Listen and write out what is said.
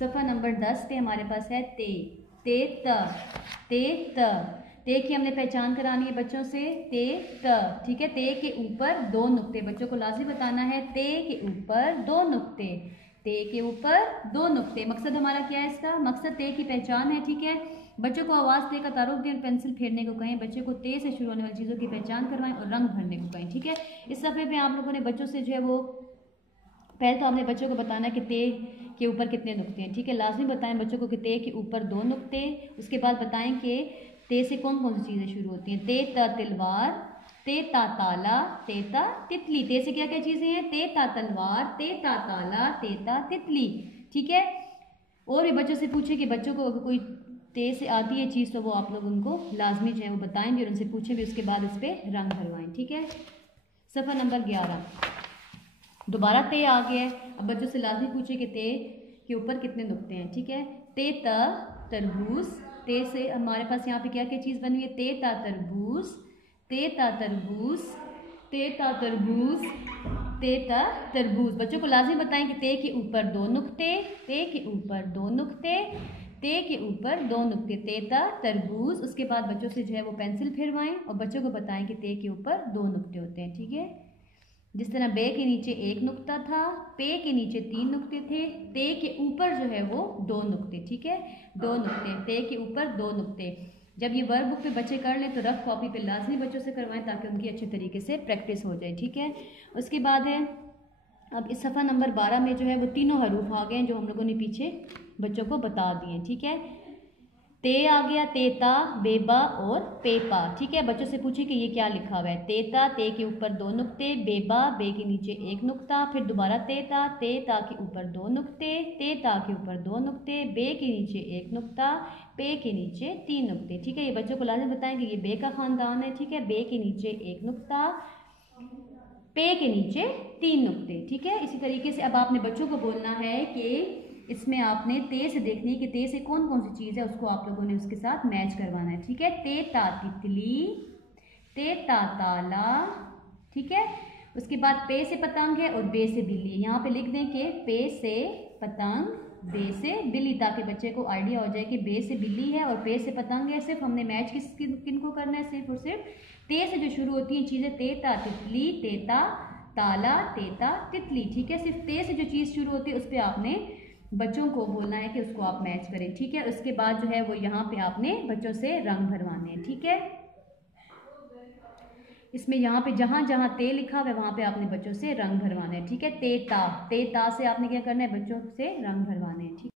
सफ़ा नंबर 10 पे हमारे पास है ते, ते त, ते त। ते की हमने पहचान करानी है बच्चों से, ते त, ठीक है। ते के ऊपर 2 नुक्ते, बच्चों को लाज़मी बताना है ते के ऊपर 2 नुक्ते, ते के ऊपर 2 नुक्ते। मकसद हमारा क्या है इसका, मकसद ते की पहचान है, ठीक है। बच्चों को आवाज़ ते का तारुफ दें, पेंसिल फेरने को कहें, बच्चों को ते से शुरू होने वाली चीज़ों की पहचान करवाएं और रंग भरने को कहें, ठीक है। इस सफ़े पे आप लोगों ने बच्चों से जो है वो पहले तो आपने बच्चों को बताना है कि ते के ऊपर कितने नुक्ते हैं, ठीक है। लाजमी बताएं बच्चों को कि ते के ऊपर 2 नुक्ते। उसके बाद बताएं कि ते से कौन कौन सी चीज़ें शुरू होती हैं। ते ता तलवार, ते ता ताला, ते ता तितली। ते से क्या क्या चीज़ें हैं, ते ता तलवार, ते ता ताला, ते ता तितली, ठीक है। और भी बच्चों से पूछे कि बच्चों को अगर कोई ते से आती है चीज़ तो वो आप लोग उनको लाजमी जो है वो बताएं भी और उनसे पूछें भी, उसके बाद इस पर रंग भरवाएं, ठीक है। सफ़ा नंबर 11 दोबारा ते आ गया है। अब बच्चों से लाजमी पूछे कि ते के ऊपर कितने नुक्ते हैं, ठीक है। ते त तरबूज, ते से हमारे पास यहाँ पे क्या क्या चीज़ बनी है, ते ता तरबूज, ते ता तरबूज, ते ता तरबूज, ते ता तरबूज। बच्चों को लाजमी बताएं कि ते के ऊपर 2 नुक्ते, ते के ऊपर 2 नुक्ते, ते के ऊपर 2 नुक्ते, ते ता तरबूज। उसके बाद बच्चों से जो है वो पेंसिल फिरवाएं और बच्चों को बताएं कि ते के ऊपर 2 नुक्ते होते हैं, ठीक है। जिस तरह बे के नीचे 1 नुक्ता था, पे के नीचे 3 नुक्ते थे, ते के ऊपर जो है वो 2 नुक्ते, ठीक है। 2 नुक्ते, ते के ऊपर 2 नुक्ते। जब ये वर्क बुक पे बच्चे कर लें तो रफ कॉपी पे लाजमी बच्चों से करवाएं ताकि उनकी अच्छे तरीके से प्रैक्टिस हो जाए, ठीक है। उसके बाद है अब इस सफ़ा नंबर 12 में जो है वो तीनों हरूफ आ गए जो हम लोगों ने पीछे बच्चों को बता दिए, ठीक है। ते आ गया, तेता, बेबा और पेपा, ठीक है। बच्चों से पूछिए कि ये क्या लिखा हुआ है। तेता, ते के ऊपर 2 नुक्ते, बेबा, बे के नीचे 1 नुक्ता, फिर दोबारा तेता, ते ता के ऊपर 2 नुक्ते, ते ता के ऊपर 2 नुक्ते, बे के नीचे 1 नुक्ता, पे के नीचे 3 नुक्ते, ठीक है। ये बच्चों को लाजमी बताएं कि ये बे का ख़ानदान है, ठीक है। बे के नीचे 1 नुक्ता, पे के नीचे 3 नुक्ते, ठीक है। इसी तरीके से अब आपने बच्चों को बोलना है कि इसमें आपने ते से देखनी है कि ते से कौन कौन सी चीज़ है, उसको आप लोगों ने उसके साथ मैच करवाना है, ठीक है। ते ता तितली, ते ता ताला, ठीक है। उसके बाद पे से पतंग है और बे से बिल्ली है। यहाँ पे लिख दें कि पे से पतंग, बे से बिल्ली, ताकि बच्चे को आइडिया हो जाए कि बे से बिल्ली है और पे से पतंग है। सिर्फ हमने मैच किन को करना है, सिर्फ और सिर्फ ते से जो शुरू होती हैं चीज़ें, ते ता तितली, ते ता ताला, ते ता तितली, ठीक है। सिर्फ ते से जो चीज़ शुरू होती है उस पर आपने बच्चों को बोलना है कि उसको आप मैच करें, ठीक है। उसके बाद जो है वो यहाँ पे आपने बच्चों से रंग भरवाने हैं, ठीक है। इसमें यहाँ पे जहाँ जहाँ ते लिखा हुआ है वहाँ पे आपने बच्चों से रंग भरवाने हैं, ठीक है। ते ता से आपने क्या करना है, बच्चों से रंग भरवाने हैं, ठीक है।